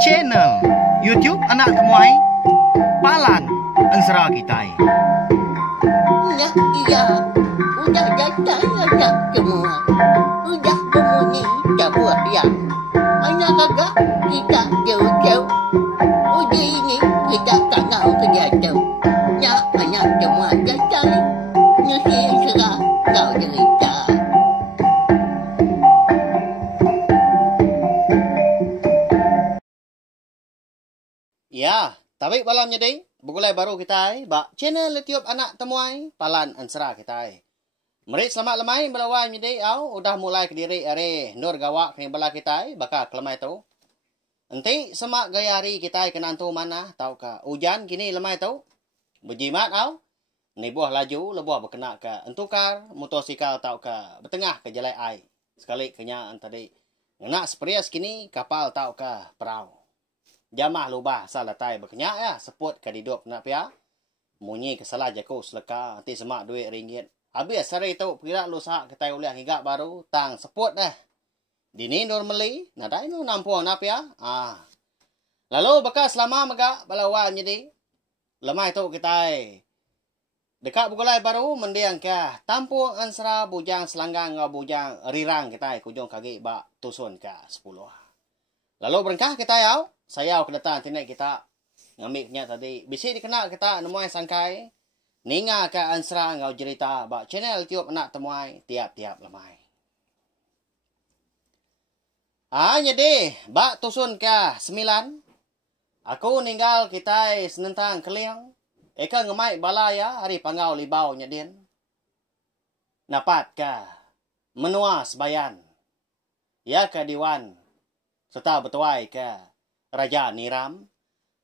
Channel YouTube Anak Temuai Palan Ansara Kitai. Nah, iya, udah datang anak semua. Udah berbunyi sebuah yang anak kakak kita jauh-jauh. Uji ini kita tak tahu kejatuh. Ya, anak semua datang. Nusi serah kau cerita. Ya, tapi malamnya deh, begulai baru kita channel YouTube Anak Temuai Palan Ansara kita. Mari selamat lemai belawai deh, udah mulai ke diri Nur Gawak yang bela kita bakal kelemai tu. Nanti semak gaya hari kita kena tu mana tahu ka hujan gini lemai tu. Berjimat ni buah laju lebuah berkena ke entukar motosikal tahu ka bertengah ke jalan ai. Sekali kenya tadi. Ngena seperias kini kapal tahu ka perahu. Jamah lubah salah tai berkenyak ya seput ke hidup nak pia. Munyi ke salah jaku seleka nanti semak duit ringgit. Habis sehari tu kira lu sahak kita uliah hingga baru tang seput dah. Dini normally nadai nu nampung nak pia. Lalu bekas lama mega balawan jadi lemai tu kita dekat bugulai baru mendiang ke tampung ansara bujang selanggang ngau bujang rirang kita kujung kaki bak tusun ke 10. Lalu berengkah kita saya kedatang tinai kita ngamiknya tadi. Bisi dikenal kita nemuai sangkai. Ninga ke ansara ngau cerita bak channel YouTube Anak Temuai tiap-tiap lemai. Jadi bak tusun ke 9. Aku ninggal kita senentang keliang. Eka ngemai balaya hari pangau libau nyadin. Napat ke menua sebayan. Ya ke diwan. Serta betuai ke Raja Niram.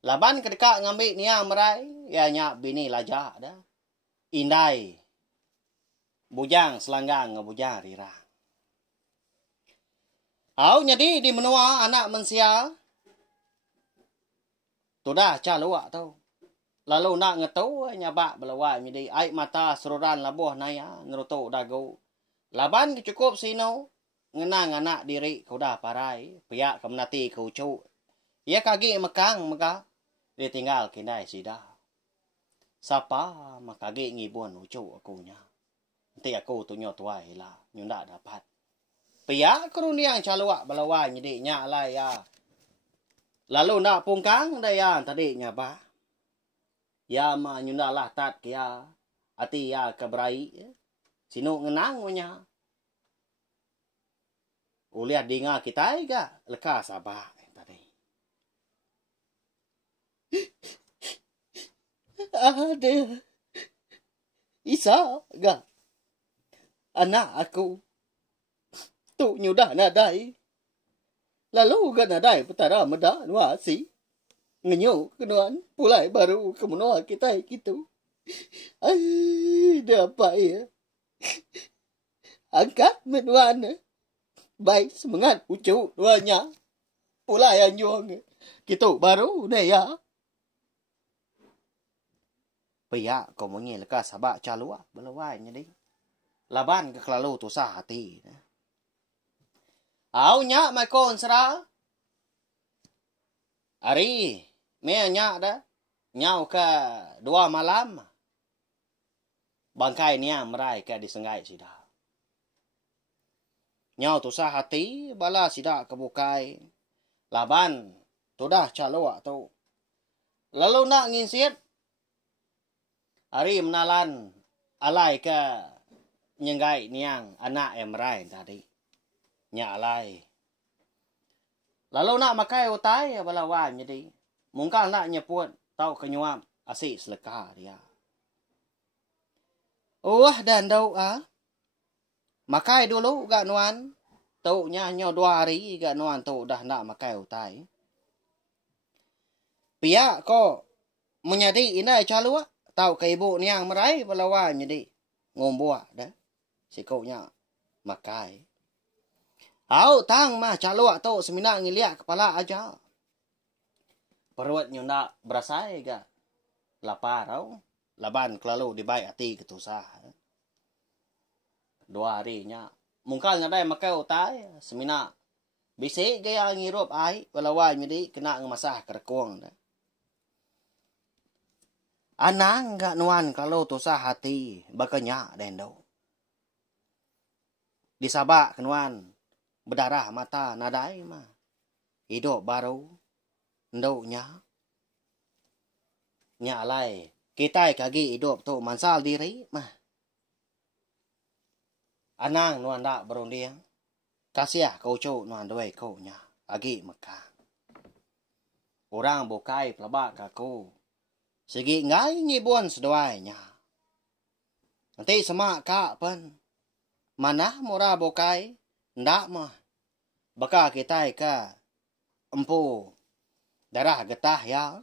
Laban kedekak ngambil niang merai. Ya nyak bini lajak dah. Indai. Bujang selanggang ngebujang rirang. Jadi di menua anak mensia. Tu dah caluak tau. Lalu nak ngetau nyabak belawai. Jadi air mata seruran labuh naya. Ngerutuk dagu. Laban cukup sino. Ngenang anak diri kau dah parai. Piak kemenati kau cuk. Ia kaki mekang meka. Dia tinggal kindai sidah. Siapa makagi ngibun ucuk akunya. Nanti aku tunyo tuai lah. Nyunda dapat. Piak keruniang caluak balawai. Jadi nyak lah ya. Lalu nak pungkang daya tadi nyabak. Ya ma nyunda lah tat kia. Ati ya keberai. Sino ngenang nya. Uliah dinga kita ga lekas abah tadi. Ada Isa ga anak aku tu nyudah nadai. Lalu ga nadai petara meda nuasi. Ngenyo kenuan pulai baru ke menua kita gitu. Dapat ya. Angkat menuan. Baik semangat ucuk duanya. Pula yang juang. Gitu baru ni ya. Piak kau mengi lekas sabak caluak belawai jadi. Laban ke kelalu tu sah hati. Nyak mai kon sera. Hari me nyak dah. Nyau ke 2 malam. Bangkai niang merai ke disenggai sidah. Nyau tu sah hati, bala sidak kebukai. Laban, tu dah caluak tu. Lalu nak nginsit. Hari menalan, alai ke nyenggai niang anak emrai tadi. Nyak alai. Lalu nak makai utai, bala wan jadi. Mungkal nak nyeput, tau kenyuap, asik selekah dia. Dan dau makai dulu gak nuan. Tau nyo 2 hari gak nuan tau dah nak makai utai. Piak ko menyadi inai calua. Tau ke ibu niang merai balawan jadi. Ngombuak dah. Sikaunya makai. Tang mah calua tau semina ngiliak kepala aja. Perut nyo nak berasai gak. Lapar tau. Laban kelalu dibaik hati ketusah. 2 harinya. Mungkal ngadai makai utai. Semina Bisik gaya ngirup ai balawai jadi kena ngemasah kerekong dah. Anang gak nuan kalau tosah hati bakanya dendo. Disabak kenuan berdarah mata nadai mah. Hidup baru ndoknya. Nya alai kita kagi hidup tu mansal diri mah. Anang nuan dak berunding. Kasih kau cok nuan doi kau nya agi Mekah. Orang bokai pelabak kaku. Segi ngai ngibun sedoai nya. Nanti semak kak pen. Mana murah bokai? Ndak mah. Baka kita ka empu darah getah ya.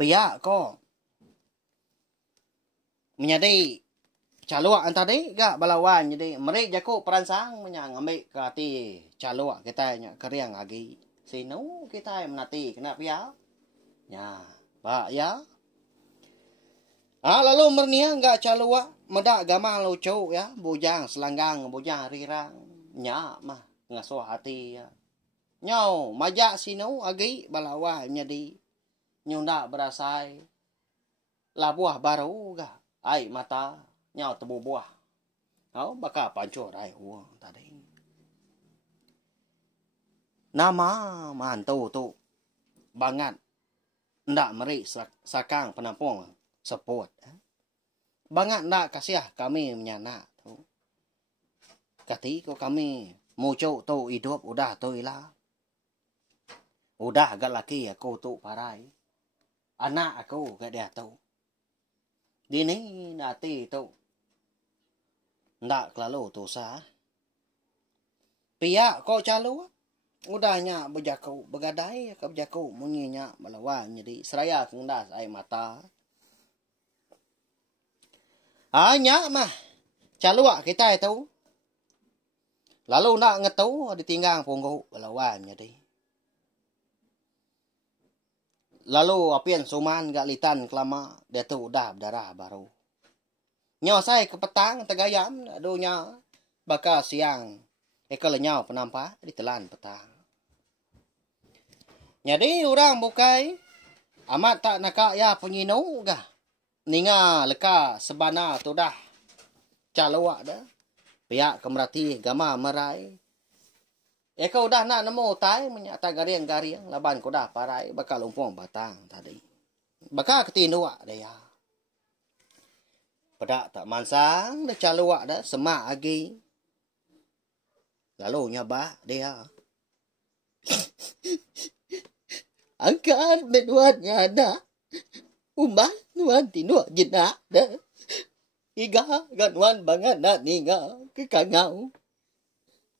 Piak ko. Menyadi caluak tadi gak balawan jadi mereka jaku peransang menyang ambil kati caluak kita nya keriang lagi. Sino kita menati kena pia. Ya, pak ya. Lalu mernia enggak caluak medak gamal lucu ya, bujang selanggang, bujang rirang. Nya mah ngasuh hati ya. Nyau majak sino agi balawan jadi nyunda berasai. Labuah baru gak ai mata nyau tebu buah. Au baka pancur ai uang tadi. Nama mantu tu bangat ndak meri sakang penampung seput. Bangat ndak kasih kami menyana tu. Kati ko kami mucuk tu hidup udah tu ilah. Udah agak laki aku tu parai. Anak aku gak dia tu. Dini nati tu. Ndak kelalu tu sah. Pihak kau calu. Udahnya berjaku begadai ke berjaku munyinya melawan jadi seraya kendas air mata. Hanya mah caluak kita itu. Lalu nak ngetau ditinggang punggu melawan jadi. Lalu apian suman gak litan kelama dia tu udah berdarah baru. Nyosai ke petang tegayam aduhnya bakal siang. Ekal nyau penampak ditelan petang. Jadi orang bukai amat tak nak ya penyinu gah. Ninga leka sebana tu dah caluak dah. Pihak kemerati gama merai. Ekau dah nak nemu tai menyata garing-garing laban ko dah parai bakal umpong batang tadi. Bakal ketinduak dia. Pedak tak mansang dah caluak dah semak lagi. Lalu nyabak dia. Angkat benuannya ada. Umbah nuan tinuak jenak dah. Iga ganuan banget nak ninga ke kangau.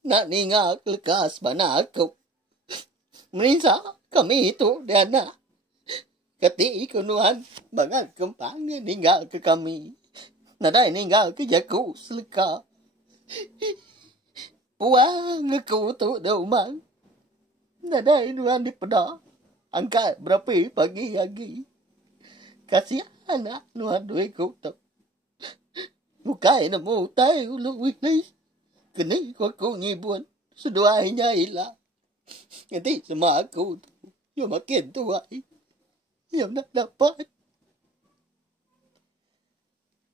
Nak ninga lekas mana aku. Merisa kami itu dia nak. Kati kunuan banget kempang ninga ke kami. Nadai ninga ke jaku seleka. Puang aku tu daumang. Nadai nuan di peda. Angkat berapa pagi lagi. Kasih anak nuan duit ku tu. Bukai nemu tahu lu ini. Kini aku nyibun. Seduainya hilang. Nanti sama aku tu. Yang makin tuai. Yang nak dapat.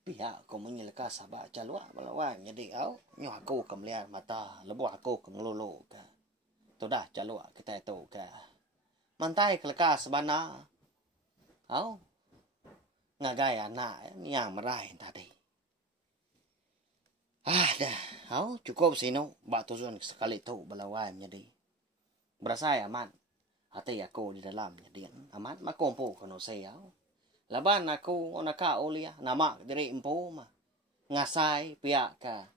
Pihak aku menyelaka sahabat caluak balawan. Jadi kau nyoh aku kemelian mata. Lebuh aku ke ngelulu ke. Tu dah caluak kita itu ke. Mantai keleka sebana. Kau ngagai anak yang meraih tadi. Dah. Kau cukup sino. Bak tujuan sekali tu balawan jadi. Berasa aman. Hati aku di dalam jadi. Aman makumpu kena saya. Laban aku onaka ulia nama diri empu mah ngasai pihak ka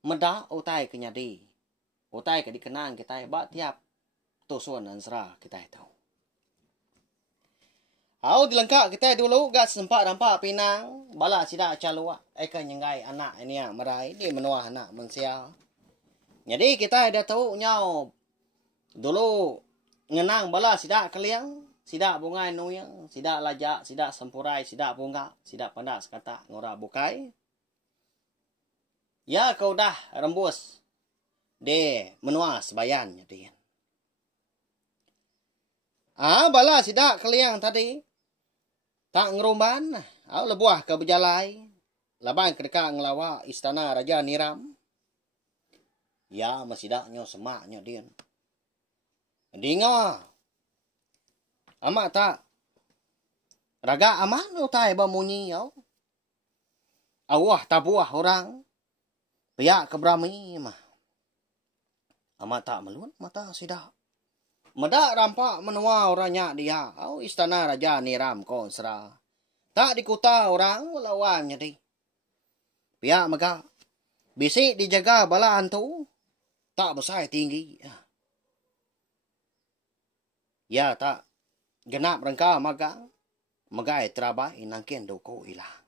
meda utai ke nyadi utai ke dikenang kita ba tiap tusuan ansra kita itu. Au dilengkap kita dulu gak sempat nampak pinang bala sida calua eka nyenggai anak ini yang merai di menua anak mensia. Jadi kita ada tahu nyau dulu ngenang bala sida keliang. Sidak bunga nuyang, sidak lajak, sidak sempurai, sidak bunga, sidak pandas kata ngora bukai. Ya kau dah rembus De menua sebayan jadi. Bala sidak kaliang tadi. Tak ngerumban. Lebuah ke berjalai. Laban kedeka ngelawa istana Raja Niram. Ya masidaknya semaknya dia. Dinga. Amak tak. Raga aman utai bamunyi yau. Awah tabuah orang. Piak ke Brahmi mah. Amak tak melun mata sidak. Medak rampak menua orangnya dia. Istana Raja Niram konsra. Tak dikuta orang lawan jadi. Pihak maka. Bisik dijaga balaan tu. Tak besar tinggi. Ya tak. Genap rengka maka. Magai terabai nangkin doko ilang.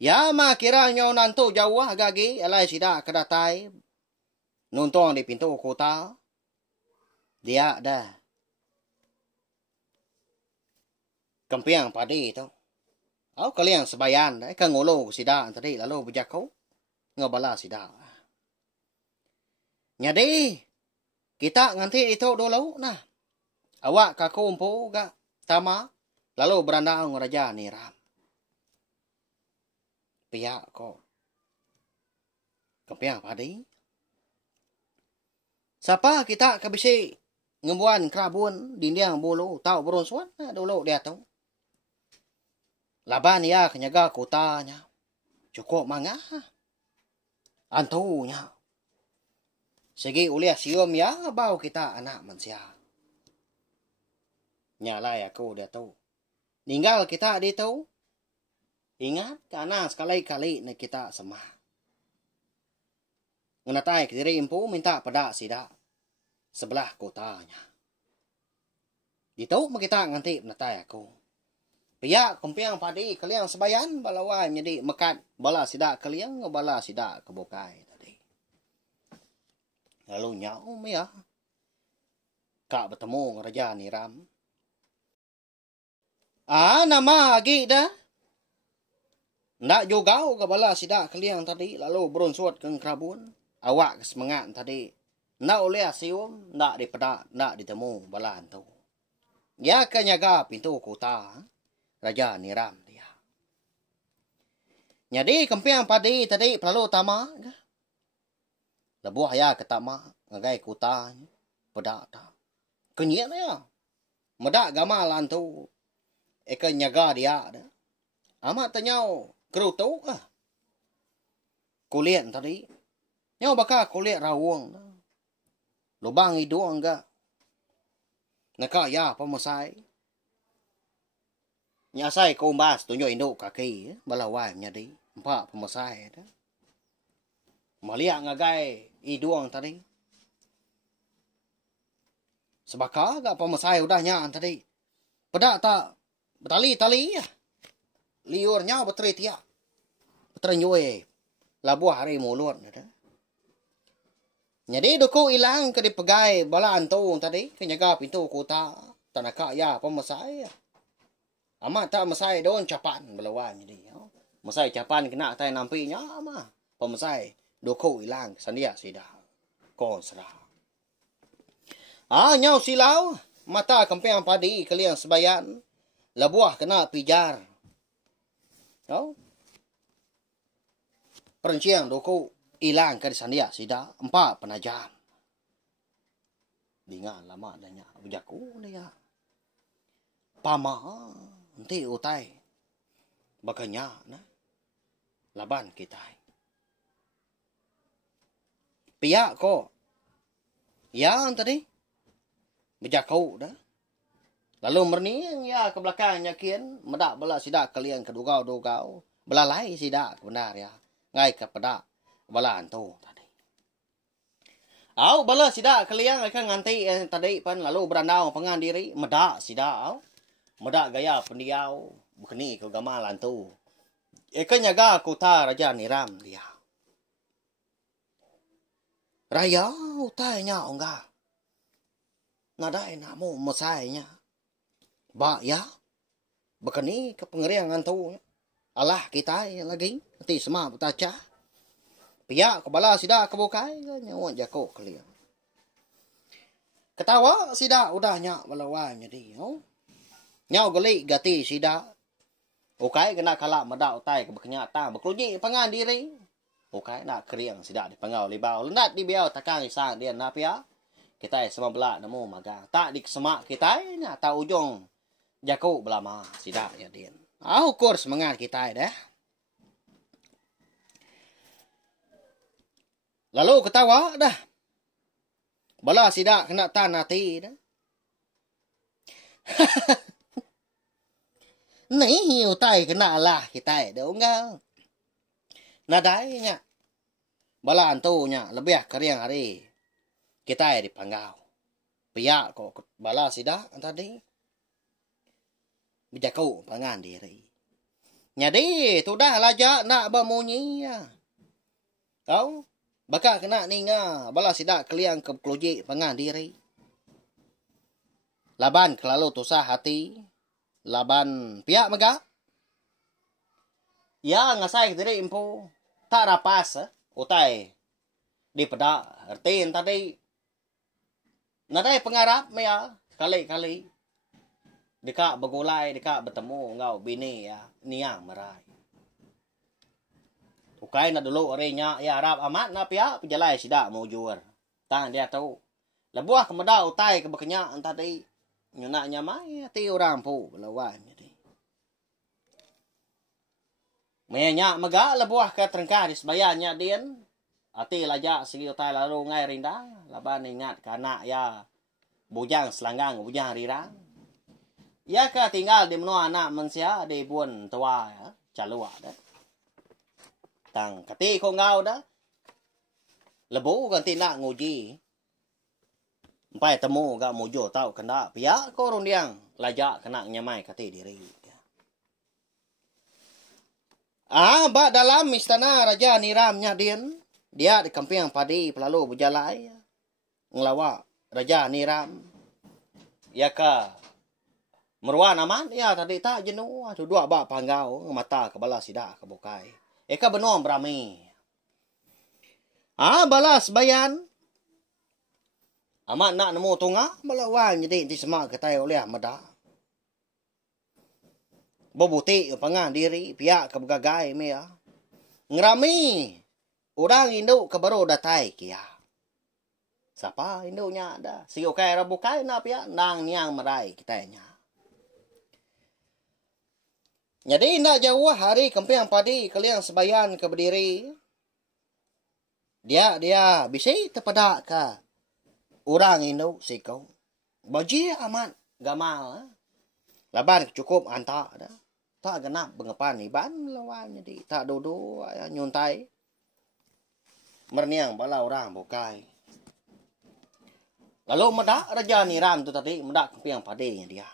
Ya mah kiranya nantu jauh gagi. Alai sidak kedatai. Nonton di pintu kota. Dia dah. Kempiang padi tu. Kalian sebayan. Kan ngolo sida tadi lalu berjakau. Ngabala sida. Nyadi. Kita nganti itu dulu nah. Awak kakumpu ga tama. Lalu berandang Raja Niram. Pihak ko. Kempiang padi. Siapa kita kabisi ngembuan kerabun dindiang bulu tau berunsuan dulu dia tu. Laban ya kenyaga kotanya. Cukup mangga. Antunya. Segi uliah siom ya bau kita anak manusia. Nyalai aku dia tu. Ninggal kita di tu. Ingat karena sekali-kali ni kita semua. Ngenatai diri impu minta pada sida. Sebelah kotanya. Itu kita nganti menatai aku. Pihak kumpiang padi kalian sebayan balawai menjadi mekat bala sidak kalian bala sidak kebukai tadi. Lalu nyau ya. Kak bertemu Raja Niram. Nama lagi dah. Ndak juga ke bala sidak kalian tadi lalu berunsut ke kerabun. Awak semangat tadi. Ndak oleh asium, ndak dipedak, ndak ditemu balan tu. Ya kenyaga pintu kota. Raja Niram dia. Jadi kempiang padi tadi perlu tama. Lebuah ya ketama. Ngagai kota. Pedak tak. Kenyat ya. Medak gamalan tu. Eka nyaga dia. Amat tanyau. Kerutuk lah. Kuliah tadi. Nyau bakal kuliah rawung. Lubang hidung enggak. Naka ya pemasai. Nyasai kombas tunjuk induk kaki. Balawai nyadi. Empat pemasai. Maliak ngagai hidung tadi. Sebaka agak pemasai udah nyaan tadi. Pedak tak. Betali-tali ya. Liurnya beteri tiak. Beteri nyue. Labuah hari mulut. Jadi duku ilang ke dipegai balaan tu tadi. Kenyaga pintu kota. Tanaka ya pemasai. Amat tak masai don capan belawan jadi. Masai capan kena tay nampinya ama. Pemasai duku ilang sandia sida. Konsra. Nyau silau. Mata kempiang padi kalian sebayan. Labuah kena pijar. Perenciang duku. Ilang ke sandia sida 4 penajam. Dingan lama adanya berjaku dia. Pama nanti utai. Bakanya na. Laban kita. Pihak ko. Yang tadi. Berjaku dah. Lalu merning ya ke belakang yakin. Medak bela sida kalian kedugau-dugau. Belalai sida benar ya. Ngai ke pedak. Balaan tu tadi. Bala sida kalian akan nganti tadi pan lalu berandau pengan diri. Medak sida Medak gaya pendiau. Bekeni ke gamalan tu. Eka nyaga kota Raja Niram dia. Raya utainya enggak. Nadai namu mesainya. Ba ya. Bekeni ke pengeriangan tu. Allah kita lagi. Nanti semua bertaca. Pihak kepala sida kebukai nyawon jako kalian. Ketawa sida udah nyak balawan jadi. Nyau geli gati sida. Ukai kena kalak medak utai ke kenyataan berkeluji pangan diri. Ukai nak keriang sida di pangau libau. Lendat di biau takang isang dia na pihak. Kita sama belak nemu magang. Tak di kesemak kita nya tak ujung jako belama sida ya dia. Ukur semangat kita dah. Lalu ketawa dah. Bala sida kena tan hati dah. Ni utai kena lah kita dah unggal. Nadai nya. Bala antunya lebih keriang hari. Kita di panggau. Pihak kok bala sida tadi. Bijaku pangan diri. Jadi tu dah lajak nak bermunyi ya. Kau bakal kena ninga bala sida keliang ke keluji pangan diri. Laban kelalu tusah hati. Laban pihak mega. Ya ngasai diri impu. Tak rapas utai. Di pedak. Artiin tadi. Nadai pengarap ya. Kali-kali. Dika begulai, dika bertemu ngau bini ya. Niang merai. Ukai na dulu orangnya ya Arab amat na pihak pejalai sida mau jual. Tang dia tahu. Lebuah kemeda utai ke bekenya tadi. Nyunaknya mai ti orang pu belawan jadi. Menya mega lebuah ke trengkah di sebayanya dien. Ati lajak segi utai lalu ngai rindang. Laban ingat kana ya bujang selanggang bujang rirang. Ya ke tinggal di menua anak manusia di buan tua ya. Calua dah. Tang kati ko ngau dah. Lebu kan tindak nguji. Empai temu gak mujo tau kena pihak ko rundiang lajak kena nyamai kati diri. Ba dalam istana Raja Niramnya dia di kampung padi pelalu berjalai ngelawak Raja Niram. Ya ka Meruan aman ya tadi tak jenuh tu dua bak panggau mata kepala sida kebukai. Eka benuang berami. Balas bayan. Amat nak nemu tunga melawan jadi di semak ketai oleh meda. Bobuti pangan diri pihak kebegagai mea. Ngerami. Orang induk kebaru datai kia. Siapa induknya ada? Si okai rabukai na pihak nang niang merai kitanya. Jadi nak jauh hari kempiang padi kalian sebayan ke berdiri. Dia bisa terpedak ke orang Indo sikau. Baji amat gamal. Laban cukup antak dah. Tak genap bengepan iban lawan jadi tak dodo nyuntai. Merniang bala orang bukai. Lalu medak Raja Niram tu tadi medak kempiang padi dia.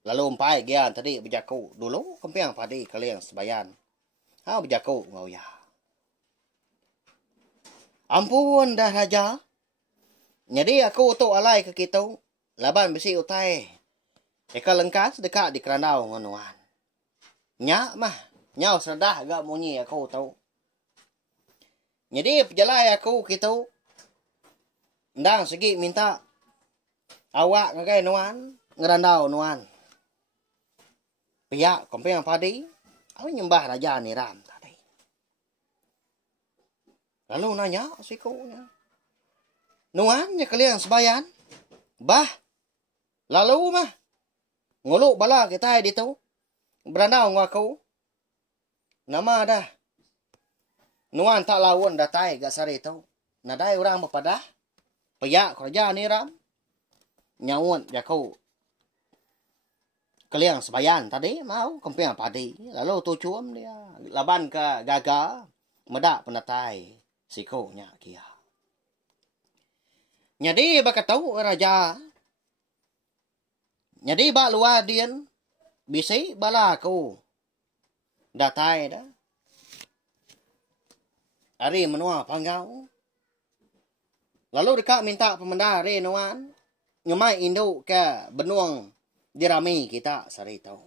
Lalu empai gian tadi berjaku dulu kempiang padi kalian sebayan. Berjaku ngau ya. Ampun dah raja. Jadi aku tu alai ke kita. Laban besi utai. Eka lengkas dekat di kerandau ngonuan. Nyak mah. Nyau sedah agak munyi aku tahu. Jadi pejalai aku kita. Ndang segi minta. Awak ngagai nuan. Ngerandau nuan. Pihak kempiang padi. Aku nyembah Raja Niram tadi. Lalu nanya sikunya. Nuannya kalian sebayan. Bah. Lalu mah. Nguluk bala kita di tu. Berandau ngaku. Nama dah. Nuan tak lawan datai gak sari tu. Nadai orang berpadah. Pihak Raja Niram. Nyawun jaku. Kalian sebayan tadi mau kempiang padi. Lalu tu cuam dia. Laban ke gaga. Medak penatai. Sikunya kia. Jadi baka tahu raja. Jadi bak luar dian. Bisi bala aku. Datai dah. Hari menua panggau. Lalu dekat minta pemenda hari nuan. Nyamai induk ke benuang. Dirami kita sari tahu.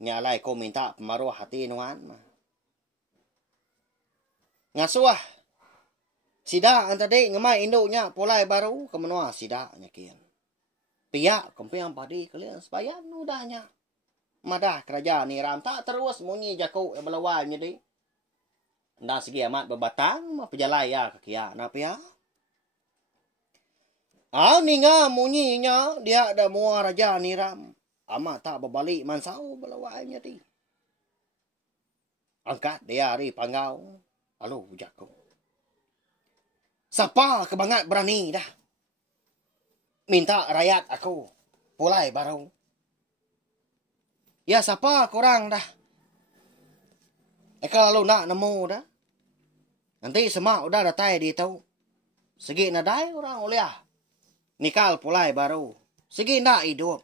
Nyalai ko minta pemaruh hati nuan. ngasuah. Sida ang tadi ngamay induknya pulai baru kemenua sida nyakian. Piyak kempiang padi kalian sebayan udahnya. Madah kerajaan ni ram tak terus munyi jaku belawai jadi. Nda segi amat berbatang mah pejalai ya kakia na piya. Ni nga munyinya dia ada mua raja ni ram. Amat tak berbalik mansau belawai jadi. Angkat dia hari panggau. Lalu jaku. Siapa kebangat berani dah. Minta rakyat aku. Pulai baru. Ya siapa korang dah. Kalau nak nemu dah. Nanti semak udah datai di tahu. Segi nadai orang uliah. Nikal pulai baru. Segi nak hidup.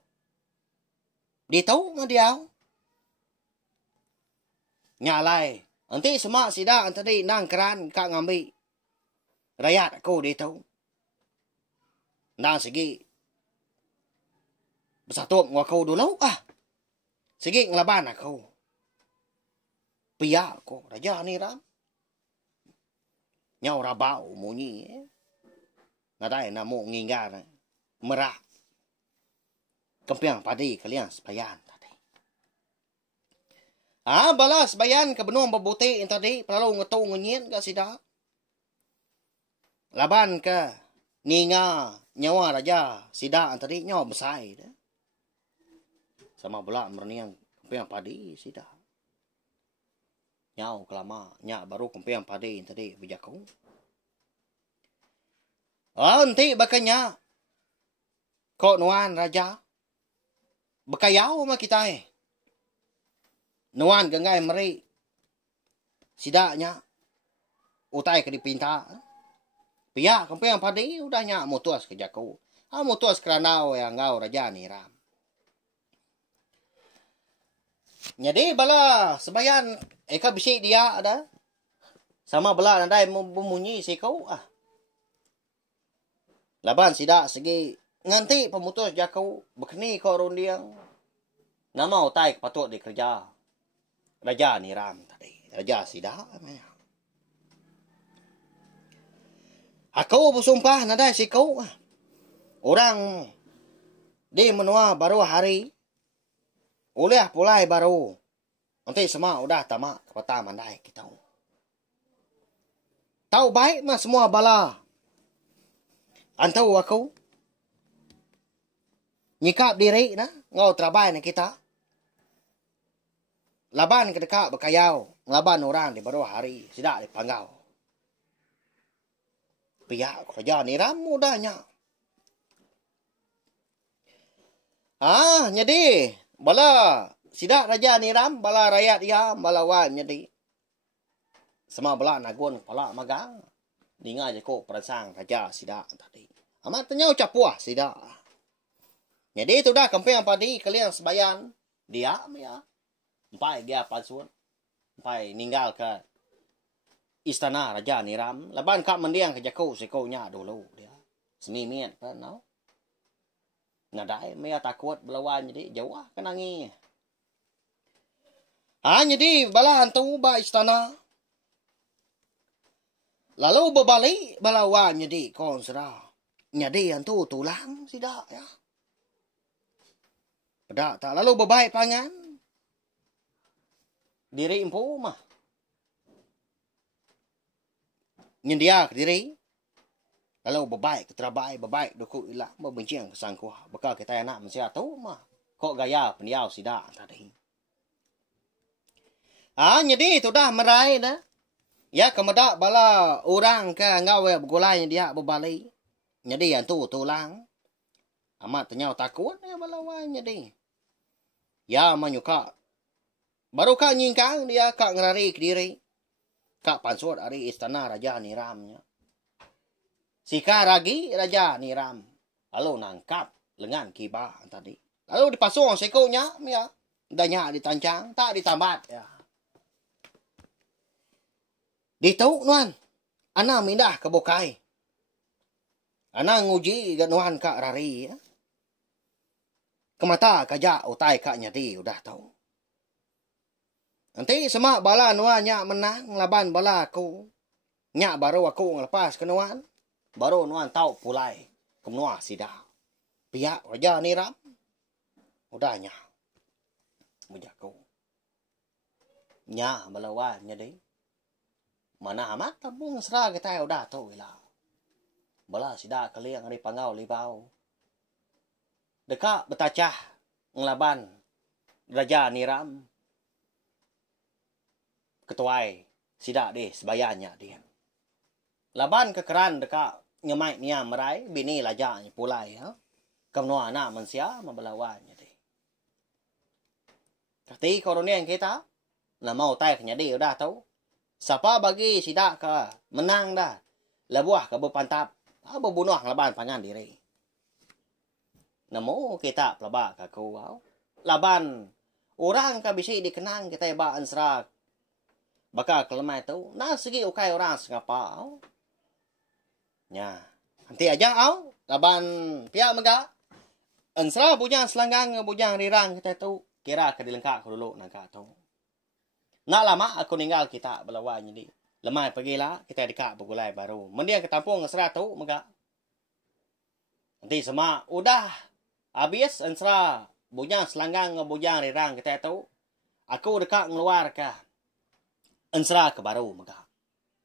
Di tahu nggak dia? Nyalai. Nanti semak sida tadi nang keran kak ngambil. Rakyat aku di tahu. Nang segi. Bersatu aku dulu Segi ngelaban aku. Pia aku raja ni ram. Nyau rabau munyi. Nadai namu nginggar. Merah. Kempiang padi kalian sebayan tadi. Balas bayan ke benung berbuti tadi. Perlu ngetu ngenyin ke sida. Laban ke ninga nyawa raja sida tadi nyawa besar dah. Sama belak merniang kempiang padi sida. Nyau kelama nyak baru kempiang padi tadi berjaku. Nanti bakanya kok nuan raja bekayau sama kita nuan gengai meri sidaknya utai ke dipinta. Pihak kempiang padi udahnya mutuas ke jaku. Mutuas kerana yang ngau raja ni ram. Jadi bala sebayan eka bisik dia ada. Sama bala nandai memunyi si kau Laban sidak segi nganti pemutus jaku bekeni kau rundiang. Nama utai patut dikerja. Raja ni ram tadi. Raja sidak. Aku bersumpah nandai si kau. Orang di menua baru hari. Uliah pulai baru. Nanti semua udah tamak kepata mandai kita. Tahu baik mah semua bala. Antau aku. Nyikap diri na. Ngau terabay na kita. Laban kedekak berkayau. Laban orang di baru hari. Sidak dipanggau. Pihak kerja ni ram mudahnya. Jadi. Bala sidak raja ni ram. Bala rakyat dia. Bala wan jadi. Semua bala nagun pala magang. Dengar je kok perasaan raja sidak tadi. Amat tanya ucap puah sidak. Jadi itu dah kempiang padi kalian sebayan. Diam ya. Sampai dia pasun. Sampai ninggal ke istana raja ni ram. Laban kak mendiang ke jaku sikonya dulu dia. Semimian kan no. Nadai mea takut belawan jadi jauh kan nangi. Jadi bala hantu ba istana. Lalu berbalik balawan jadi konsera. Jadi hantu tulang sidak ya. Pedak tak lalu berbaik pangan. Diri empu mah. Nyendia ke diri. Lalu berbaik keterabai berbaik doku ilah berbenciang kesangkuh. Bekal kita anak mesti tahu mah. Kok gaya pendiau sidak tadi. Jadi itu dah merai dah. Ya kemedak bala orang ke ngawe bergulai dia berbalik. Jadi yang tu tulang. Amat tenyau takut ya bala wan jadi. Ya menyuka. Baru kak nyingkang dia kak ngerari ke diri. Kak pansur dari istana raja ni ramnya. Sika ragi raja ni ram. Lalu nangkap lengan kibah tadi. Lalu dipasung sekonya ya. Danya ditancang tak ditambat ya. Ditau nuan. Ana mindah ke bokai. Ana nguji nuan kak rari ya. Kemata kajak utai kak nyadi udah tahu. Nanti semak bala nuannya menang laban bala aku. Nya baru aku ngelepas ke nuan. Baru nuan tahu pulai. Kemnua sida. Pihak raja ni ram. Udahnya. Mujaku. Nya balawannya deh. Mana amat tabung serah kita udah tahu lah. Bala sida kaliang ari pangau libau. Deka betacah ngelaban raja ni ram. Ketuai sida deh sebayanya dia. Laban kekeran deka ngemai niya merai bini lajanya pulai ha. Kamno anak manusia mabalawannya deh. Kati koronian kita la mau tai kanya deh udah tahu. Siapa bagi sida ka menang dah. Labuah ka berpantap. Berbunuh laban pangan diri. Namo kita pelaba ka kau. Laban orang ka bisi dikenang kita ba ansra. Baka kelemai tu. Nah segi ukai orang sengapa. Nya. Nanti aja au. Laban pihak mega. Ansra bujang selanggang bujang rirang kita tu. Kira ke dilengkak dulu nangka tu. Nak lama aku ninggal kita belawan jadi. Lemai pergilah kita dekat bergulai baru. Mendia ke tampung ansra tu mega. Nanti semua udah habis ansra bujang selanggang bujang rirang kita tu. Aku dekat ngeluar ke ansra ke baru mega.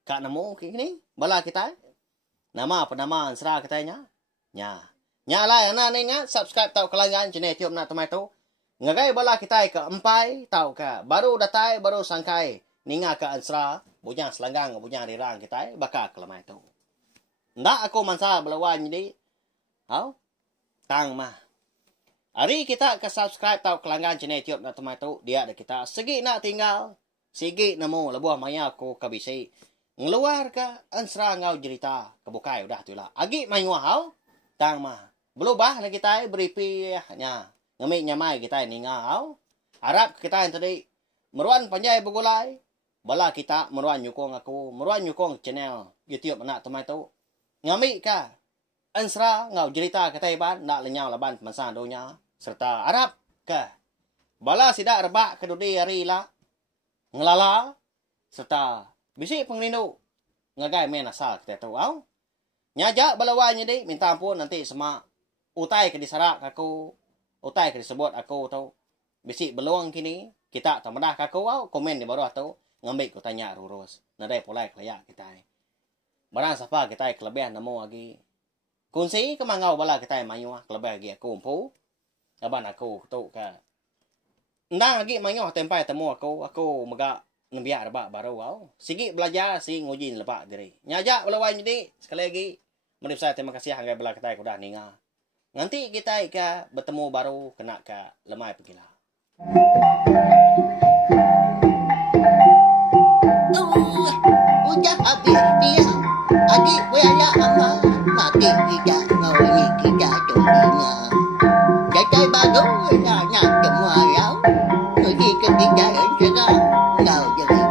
Kak nemu kini bala kita. Nama apa nama ansra katanya? Nya. Nya lah ana ni nya subscribe tau kelanggan channel YouTube nak temai tu. Ngagai bala kita ke empai tau ke. Baru datai baru sangkai ninga ke ansra bujang selanggang bujang rirang kita baka kelemai tu. Ndak aku mansa belawan jadi. Hau? Tang mah. Hari kita ke subscribe tau kelanggan channel YouTube nak temai tu dia ada kita segi nak tinggal. Sigi nemu lebuah maya aku kabisi. Ngeluar ke ansra ngau cerita kebukai udah tu lah. Agi main wahau. Tang mah. Berubah lagi kita beripi nya. Ngemik nyamai kita ni ngau. Harap kita yang tadi meruan panjai bergulai. Bala kita meruan nyukong aku. Meruan nyukong channel YouTube anak temai tu. Ngamik ka ansra ngau cerita kita iban. Nak lenyau laban pemasan donya. Serta harap ke. Bala sidak rebak kedudi hari lah. Ngelala. Serta bisi pengrindu. Ngagai main asal kita tahu. Nyajak balawannya deh. Minta ampun nanti semua. Utai ke disarak aku. Utai ke disebut aku tahu. Bisi beluang kini. Kita tak medah aku. Komen di bawah tahu. Ngambil ku tanya lurus. Nadai pulai kelayak kita. Barang siapa kita kelebihan nemu lagi. Kunci kemangau bala kita mayu. Kelebihan lagi aku umpu. Laban aku tahu ke. Ndang lagi mayu tempai temu aku. Aku megak. Nembiak rebak baru sigi belajar si ngujin lebak diri. Nyajak belawan jadi sekali lagi. Menurut saya terima kasih hanggai bela kita kuda ninga. Nanti kita ika bertemu baru kena ke lemai pergilah. Udah habis dia. Adik wala ama makin tidak ngawini kita tulinya. Jatai baru nak semua ya. Pergi ke tidak sekarang. Ngau jadi